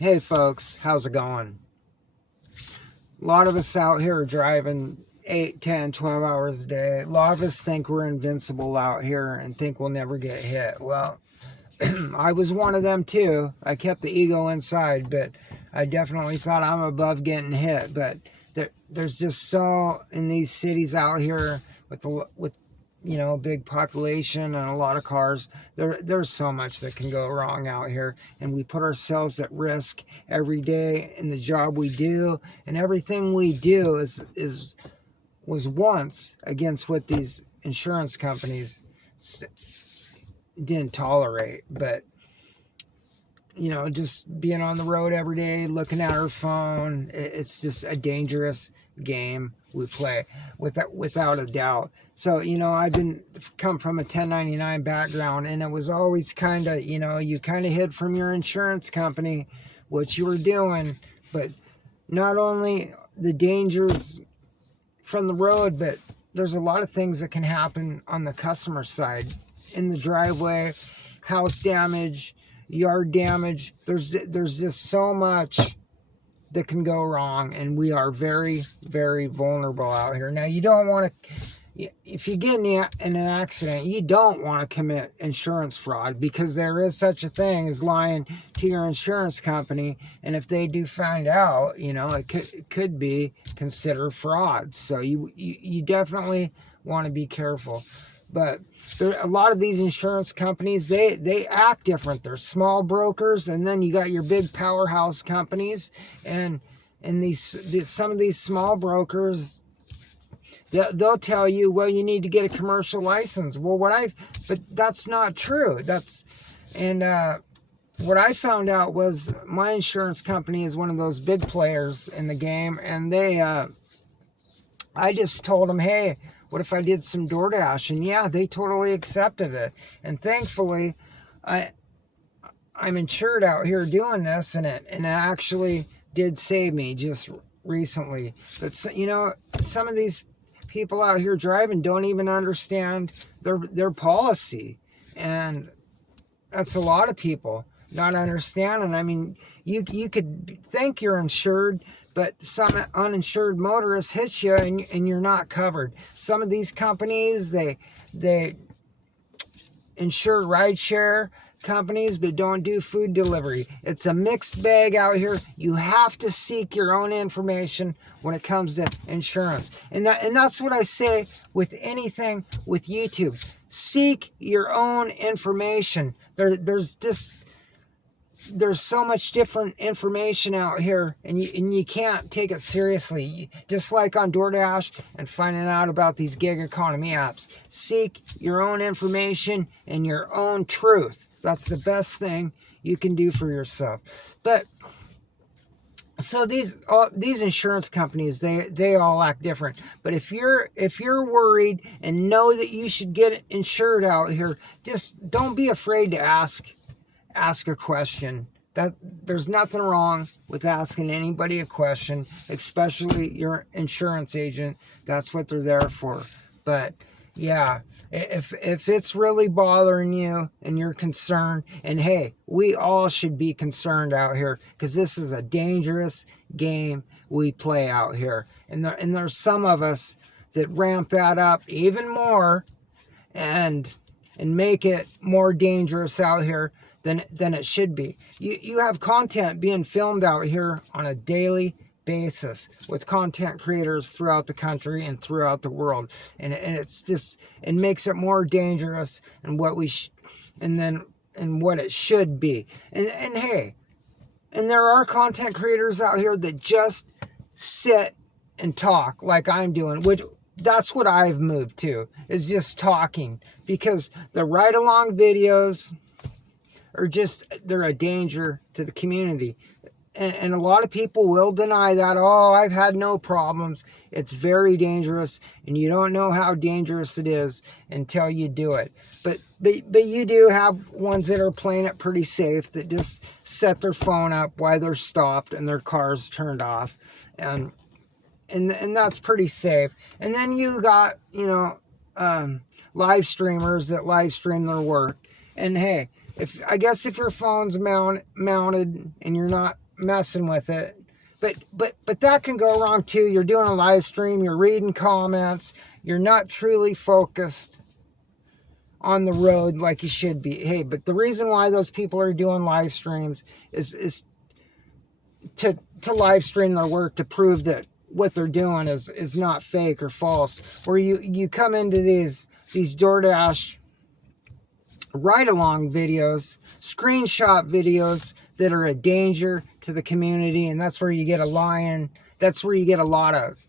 Hey folks, how's it going? A lot of us out here are driving 8, 10, 12 hours a day. A lot of us think we're invincible out here and think we'll never get hit. Well, I was one of them too. I kept the ego inside, but I definitely thought I'm above getting hit. But there's just so in these cities out here with big population and a lot of cars. There's so much that can go wrong out here, and we put ourselves at risk every day in the job we do, and everything we do was once against what these insurance companies didn't tolerate. But just being on the road every day, looking at our phone, it's just a dangerous game we play without a doubt. So, I've come from a 1099 background, and it was always kind of, you kind of hid from your insurance company what you were doing, but not only the dangers from the road, but there's a lot of things that can happen on the customer side in the driveway, house damage, yard damage. There's just so much that can go wrong, and we are very, very vulnerable out here. Now, you don't want to, if you get in an accident, you don't want to commit insurance fraud, because there is such a thing as lying to your insurance company, and if they do find out, it could be considered fraud. So you definitely want to be careful. But a lot of these insurance companies, they act different. They're small brokers, and then you got your big powerhouse companies, and some of these small brokers, they'll tell you, well, you need to get a commercial license. But that's not true. What I found out was my insurance company is one of those big players in the game, and I just told them, hey, what if I did some DoorDash? And yeah, they totally accepted it. And thankfully, I'm insured out here doing this, and it actually did save me just recently. But some of these people out here driving don't even understand their policy, and that's a lot of people not understanding. I mean, you could think you're insured, but some uninsured motorist hits you, and you're not covered. Some of these companies, they insure rideshare companies, but don't do food delivery. It's a mixed bag out here. You have to seek your own information when it comes to insurance. And that's what I say with anything with YouTube. Seek your own information. There's so much different information out here, and you can't take it seriously. Just like on DoorDash and finding out about these gig economy apps. Seek your own information and your own truth. That's the best thing you can do for yourself. But so these insurance companies, they all act different. But if you're worried and know that you should get insured out here, just don't be afraid to ask a question. That there's nothing wrong with asking anybody a question, especially your insurance agent. That's what they're there for. But yeah, if it's really bothering you and you're concerned, and hey, we all should be concerned out here, because this is a dangerous game we play out here, and there's some of us that ramp that up even more and make it more dangerous out here than it should be. You have content being filmed out here on a daily basis with content creators throughout the country and throughout the world, and it's just, it makes it more dangerous and what it should be. And hey, and there are content creators out here that just sit and talk like I'm doing, which that's what I've moved to, is just talking, because the ride along videos are they're a danger to the community. And a lot of people will deny that. Oh, I've had no problems. It's very dangerous, and you don't know how dangerous it is until you do it. But you do have ones that are playing it pretty safe, that just set their phone up while they're stopped and their car's turned off, and that's pretty safe. And then you got live streamers that live stream their work. And hey, if your phone's mounted and you're not messing with it. But that can go wrong too. You're doing a live stream, you're reading comments, you're not truly focused on the road like you should be. Hey, but the reason why those people are doing live streams is to live stream their work, to prove that what they're doing is not fake or false. Where you come into these DoorDash ride-along videos, screenshot videos that are a danger to the community, and that's where you get that's where you get a lot of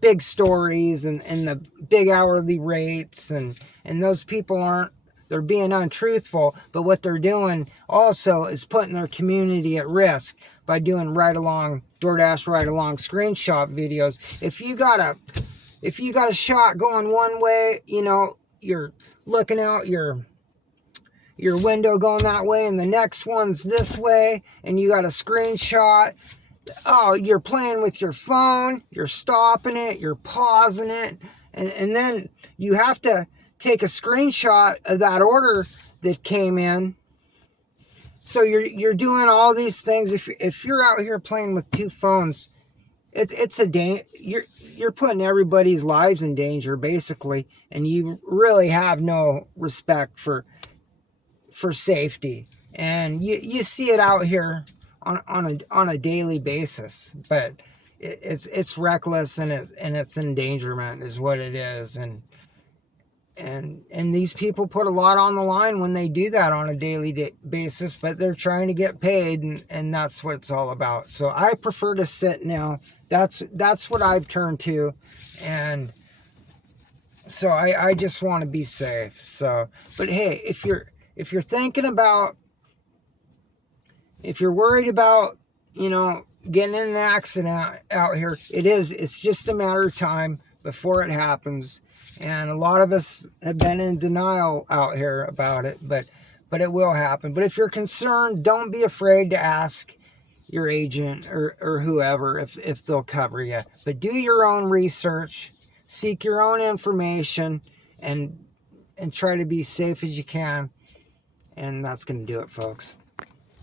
big stories and the big hourly rates, and those people they're being untruthful, but what they're doing also is putting their community at risk by doing DoorDash ride-along screenshot videos. If you got a shot going one way, you're looking out your window going that way, and the next one's this way, and you got a screenshot. Oh, you're playing with your phone, you're stopping it, you're pausing it, and then you have to take a screenshot of that order that came in. So you're doing all these things. If you're out here playing with two phones, it's you're putting everybody's lives in danger basically, and you really have no respect for safety. And you see it out here on a daily basis, but it's reckless, and it's endangerment is what it is. And these people put a lot on the line when they do that on a daily basis, but they're trying to get paid, and that's what it's all about. So I prefer to sit now. That's what I've turned to, and so I just want to be safe. So, but hey, if you're thinking about, if you're worried about, getting in an accident out here, it's just a matter of time before it happens. And a lot of us have been in denial out here about it, but it will happen. But if you're concerned, don't be afraid to ask your agent or whoever if they'll cover you. But do your own research, seek your own information, and try to be safe as you can. And that's going to do it, folks.